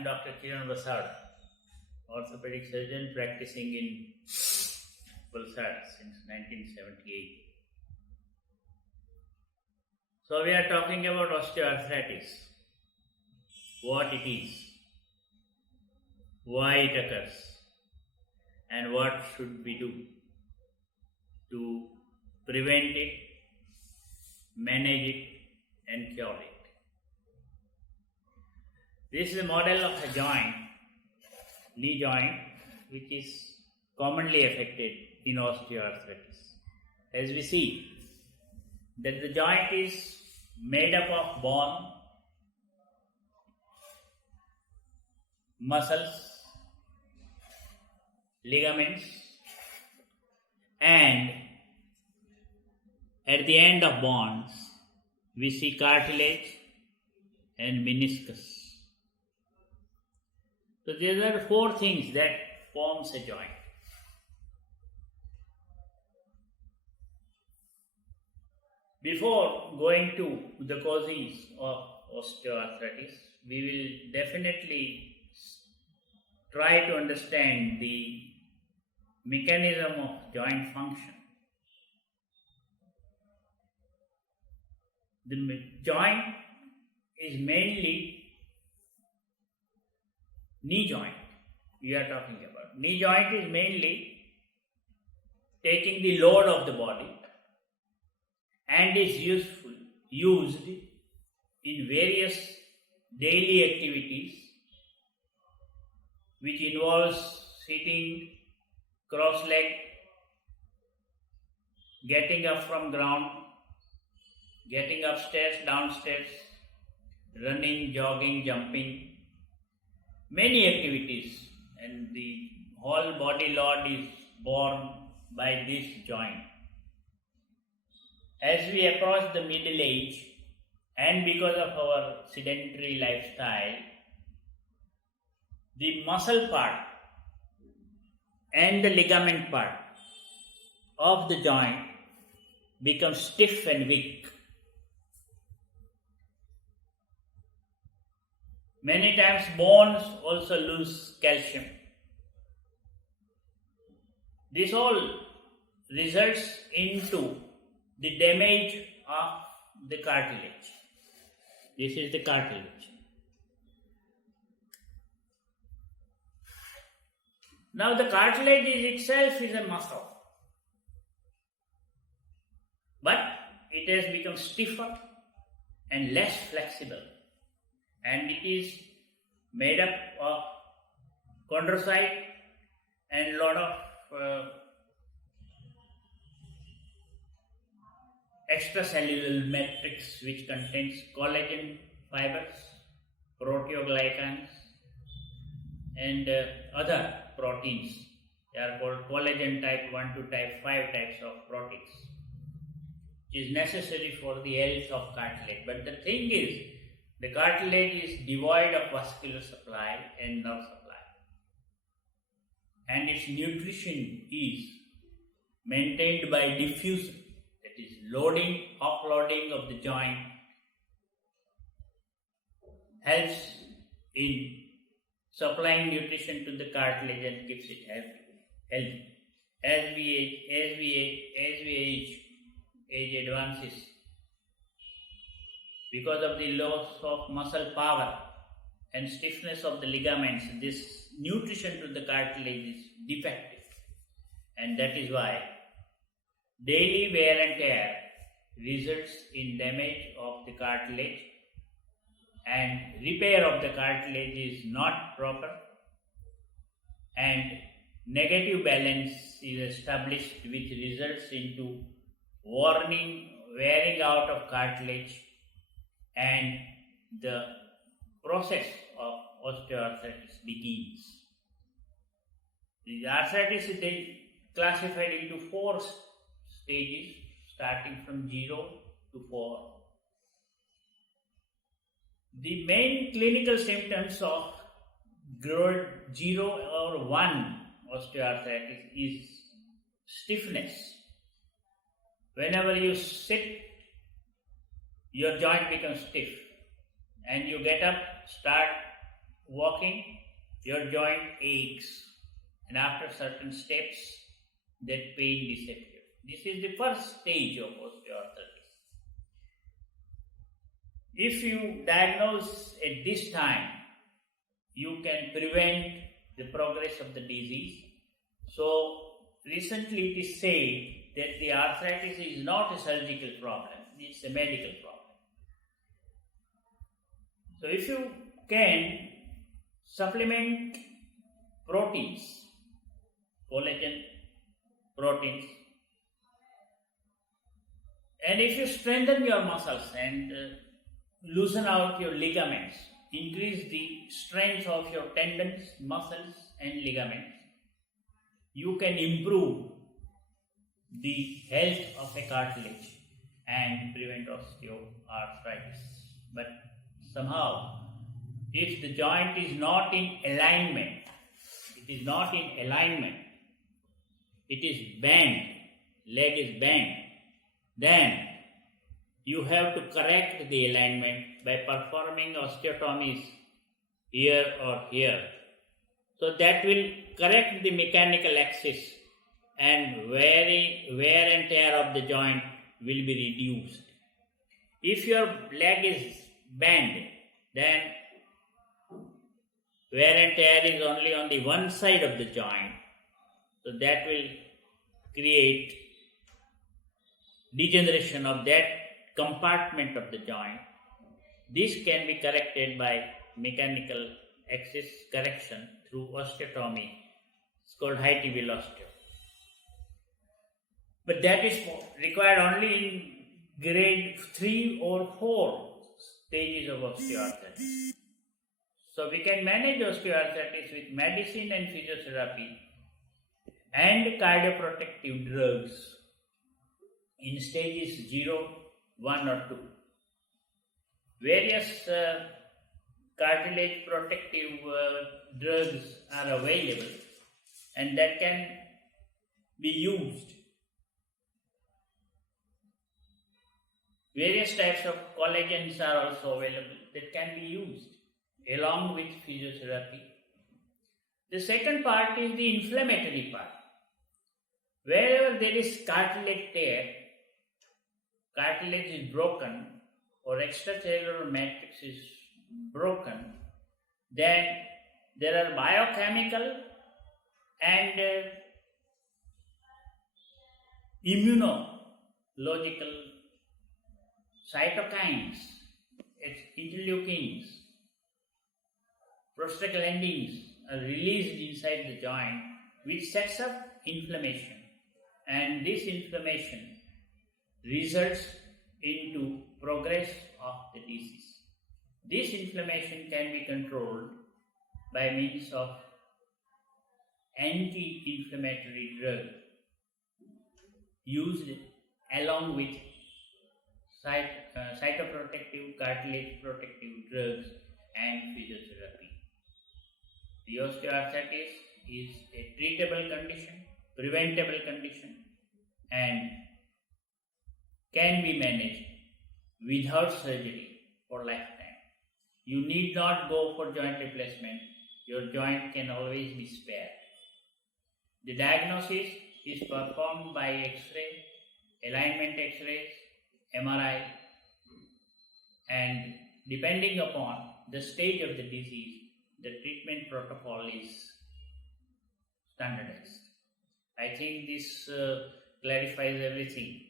I am Dr. Kiran Vasavada, Orthopaedic Surgeon practicing in Valsad since 1978. So we are talking about osteoarthritis, what it is, why it occurs, and what should we do to prevent it, manage it, and cure it. This is a model of a joint, knee joint, which is commonly affected in osteoarthritis. As we see, that the joint is made up of bone, muscles, ligaments, and at the end of bones, we see cartilage and meniscus. So these are four things that forms a joint. Before going to the causes of osteoarthritis, we will definitely try to understand the mechanism of joint function. The joint is mainly knee joint we are talking about. Knee joint is mainly taking the load of the body and is used in various daily activities which involves sitting cross-legged, getting up from ground, getting upstairs, downstairs, running, jogging, jumping, many activities, and the whole body load is borne by this joint. As we approach the middle age, and because of our sedentary lifestyle, the muscle part and the ligament part of the joint becomes stiff and weak. Many times bones also lose calcium. This all results into the damage of the cartilage. This is the cartilage. Now the cartilage itself is a muscle, but it has become stiffer and less flexible, and it is made up of chondrocyte and lot of extracellular matrix which contains collagen fibers, proteoglycans, and other proteins. They are called collagen type 1 to type 5 types of proteins, which is necessary for the health of cartilage. But the thing is, the cartilage is devoid of vascular supply and nerve supply, and its nutrition is maintained by diffusion, that is loading, offloading of the joint helps in supplying nutrition to the cartilage and keeps it healthy. As we age advances, because of the loss of muscle power and stiffness of the ligaments, this nutrition to the cartilage is defective, and that is why daily wear and tear results in damage of the cartilage, and repair of the cartilage is not proper, and negative balance is established, which results into wearing out of cartilage, and the process of osteoarthritis begins. The arthritis is classified into 4 stages, starting from 0 to 4. The main clinical symptoms of grade 0 or 1 osteoarthritis is stiffness. Whenever you sit, your joint becomes stiff, and you get up, start walking, your joint aches, and after certain steps, that pain disappears. This is the first stage of osteoarthritis. If you diagnose at this time, you can prevent the progress of the disease. So, recently it is said that the arthritis is not a surgical problem, it's a medical problem. So, if you can supplement proteins, collagen, proteins, and if you strengthen your muscles and loosen out your ligaments, increase the strength of your tendons, muscles and ligaments, you can improve the health of a cartilage and prevent osteoarthritis. But somehow, if the joint is not in alignment, it is bent, leg is bent, then you have to correct the alignment by performing osteotomies here or here. So that will correct the mechanical axis and wear and tear of the joint will be reduced. If your leg is bent, then wear and tear is only on the one side of the joint. So that will create degeneration of that compartment of the joint. This can be corrected by mechanical axis correction through osteotomy. It's called high tibial osteo. But that is required only in grade 3 or 4 stages of osteoarthritis. So we can manage osteoarthritis with medicine and physiotherapy and cardioprotective drugs in stages 0, 1 or 2. Various cartilage protective drugs are available and that can be used. Various types of collagens are also available that can be used along with physiotherapy. The second part is the inflammatory part. Wherever there is cartilage tear, cartilage is broken or extracellular matrix is broken, then there are biochemical and immunological cytokines, interleukins, prostaglandins are released inside the joint which sets up inflammation, and this inflammation results into progress of the disease. This inflammation can be controlled by means of anti-inflammatory drug used along with cytoprotective, cartilage protective drugs and physiotherapy. The osteoarthritis is a treatable condition, preventable condition, and can be managed without surgery for lifetime. You need not go for joint replacement. Your joint can always be spared. The diagnosis is performed by X-ray, alignment X-rays, MRI, and depending upon the stage of the disease, the treatment protocol is standardized. I think this clarifies everything.